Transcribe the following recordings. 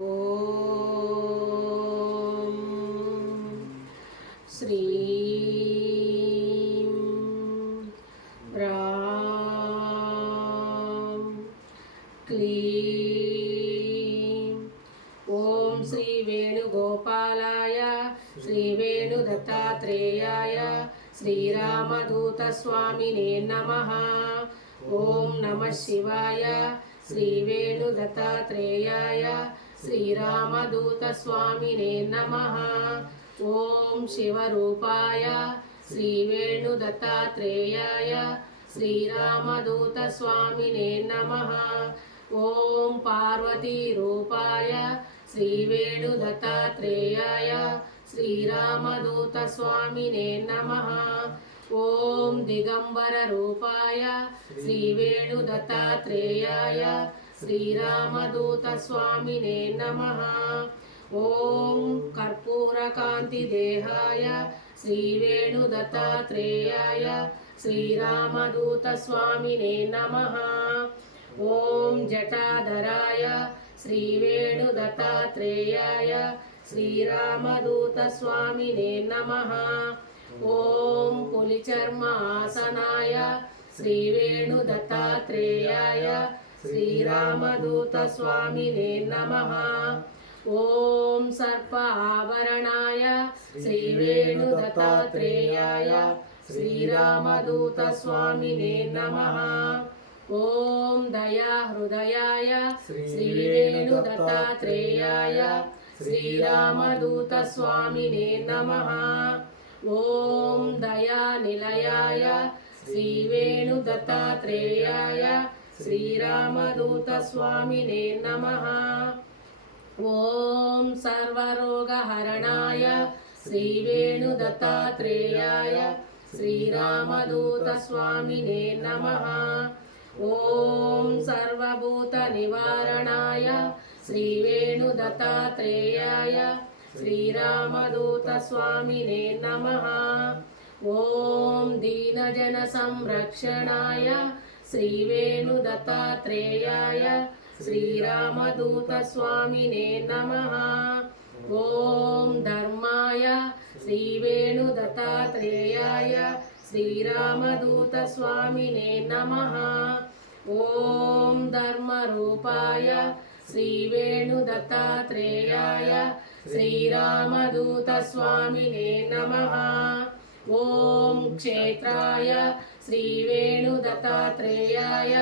ఓం శ్రీ రాం క్లీం ఓం శ్రీ వేణుగోపాలాయ శ్రీ వేణుదత్తాత్రేయాయ శ్రీరామదూతస్వామినే నమః. ఓం నమః శివాయ శ్రీ వేణుదత్తాత్రేయాయ శ్రీరామదూతస్వామినే నమః. ఓం శివరూపాయ శ్రీ వేణుదత్తాత్రేయాయ శ్రీరామదూతస్వామినే నమః. ఓం పార్వతీరూపాయ శ్రీ వేణుదత్తాత్రేయాయ శ్రీరామదూతస్వామినే నమః. ఓం దిగంబర రూపాయ శ్రీ వేణుదత్తాత్రేయాయ శ్రీరామదూతస్వామినే నమః. ఓం కర్పూరకాంతి దేహాయ శ్రీ వేణుదత్తాత్రేయాయ శ్రీరామదూతస్వామినే నమః. ఓం జటాధరాయ శ్రీ వేణుదత్తాత్రేయాయ శ్రీరామదూతస్వామినే నమః. ఓం పులిచర్మ ఆసనాయ శ్రీ వేణుదత్తాత్రేయాయ శ్రీరామదూతస్వామినే నమః. ఓం సర్ప ఆవరణాయ శ్రీ వేణుదత్తాత్రేయాయ శ్రీరామదూతస్వామినే నమః. ఓం దయా హృదయాయ శ్రీ వేణుదత్తాత్రేయాయ శ్రీరామదూతస్వామినే నమః. ఓం దయా నిలయాయ శ్రీ వేణుదత్తాత్రేయాయ శ్రీరామదూతస్వామినే నమః. ఓం సర్వరోగహరణాయ శ్రీ వేణుదత్తాత్రేయాయ శ్రీరామదూతస్వామినే నమః. ఓం సర్వభూత నివారణాయ శ్రీ వేణుదత్తాత్రేయాయ శ్రీరామదూతస్వామినే నమః. ఓం దీనజన సంరక్షణాయ శ్రీ వేణుదత్తాత్రేయాయ శ్రీరామదూతస్వామినే నమః. ఓం ధర్మాయ శ్రీ వేణుదత్తాత్రేయాయ శ్రీరామదూతస్వామినే నమః. ఓం ధర్మరూపాయ శ్రీ వేణుదత్తాత్రేయాయ శ్రీరామదూతస్వామినే నమః. ఓం క్షేత్రాయ శ్రీ వేణుదత్తాత్రేయాయ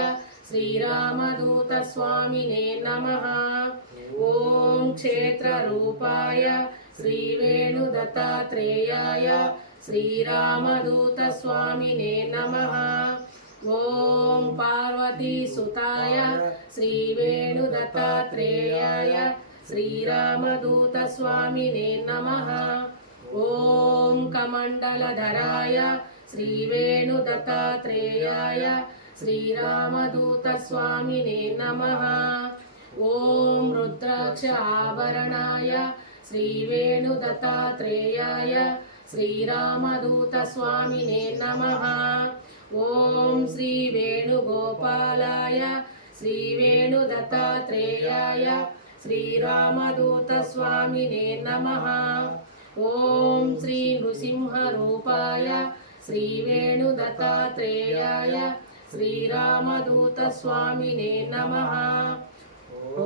శ్రీరామదూతస్వామినే నమః. ఓం క్షేత్రరూపాయ శ్రీ వేణుదత్తాత్రేయాయ శ్రీరామదూతస్వామినే నమః. ఓం పార్వతీసుతాయ శ్రీ వేణుదత్తాత్రేయాయ శ్రీరామదూతస్వామినే నమః. ఓం కమండలధరాయ శ్రీ వేణుదత్తాత్రేయాయ శ్రీరామదూతస్వామినే నమః. ఓం రుద్రాక్ష ఆభరణాయ శ్రీ వేణుదత్తాత్రేయాయ శ్రీరామదూతస్వామినే నమః. ఓం శ్రీ వేణుగోపాలాయ శ్రీ వేణుదత్తాత్రేయాయ శ్రీరామదూతస్వామినే నమః. ఓం శ్రీ నృసింహరూపాయ శ్రీ వేణుదత్తాత్రేయాయ శ్రీరామదూతస్వామినే నమః.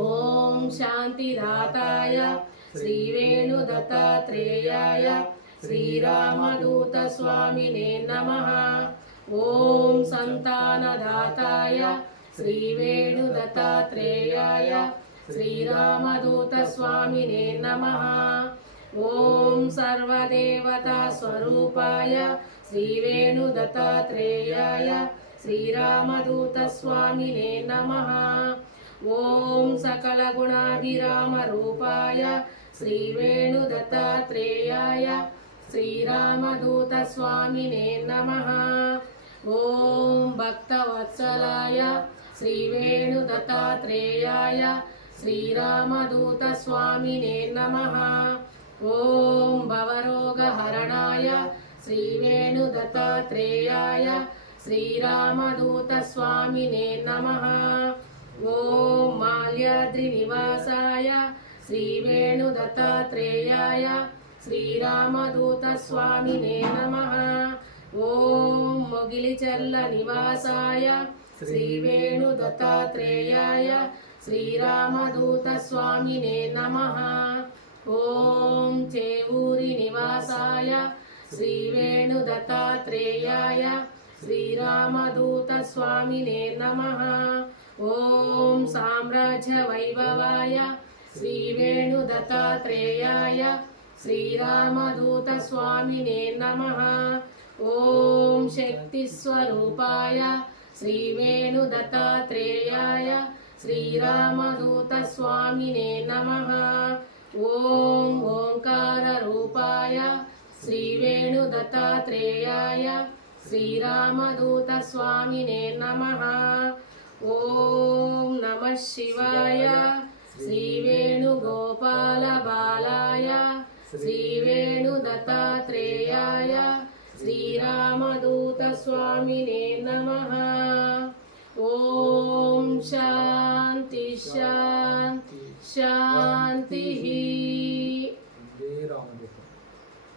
ఓం శాంతిదాతాయ శ్రీ వేణుదత్తాత్రేయాయ శ్రీరామదూతస్వామినే నమః. ఓం సంతానదాతాయ శ్రీ వేణుదత్తాత్రేయాయ శ్రీరామదూతస్వామినే నమః. ఓం సర్వదేవతా స్వరూపాయ శ్రీ వేణుదత్తాత్రేయాయ శ్రీరామదూతస్వామినే నమః. ఓం సకల గుణాభిరామ రూపాయ శ్రీ వేణుదత్తాత్రేయాయ శ్రీరామదూతస్వామినే నమః. ఓం భక్తవత్సలాయ శ్రీ వేణుదత్తాత్రేయాయ శ్రీరామదూతస్వామినే నమః. ఓం భవరోగహరణాయ శ్రీ వేణుదత్తాత్రేయాయ శ్రీరామదూతస్వామినే నమః. ఓం మాల్యాద్రి నివాసాయ श्रीवेणुदत्तात्रेयाय श्रीरामदूतस्वामिने नमः। ॐ मोगिलिचल्लनिवासाय श्रीवेणुदत्तात्रेयाय श्रीरामदूतस्वामिने नमः। ॐ चेवूरिनिवासाय श्रीवेणुदत्तात्रेयाय श्रीरामदूतस्वामिने नमः। ॐ साम्राज्यवैभवाय श्रीवेणुदत्तात्रेयाय श्रीरामदूतस्वामिने नमः। ॐ शक्तिस्वरूपाय श्रीवेणुदत्तात्रेयाय श्रीरामदूतस्वामिने नमः। ॐ ओङ्काररूपाय श्रीवेणुदत्तात्रेयाय श्रीरामदूतस्वामिने नमः। ॐ नमः शिवाय श्रीवेणुगोपालबालाय श्रीवेणुदत्तात्रेयाय श्रीरामदूतस्वामिने नमः। ॐ शान्ति शान्ति शान्तिः।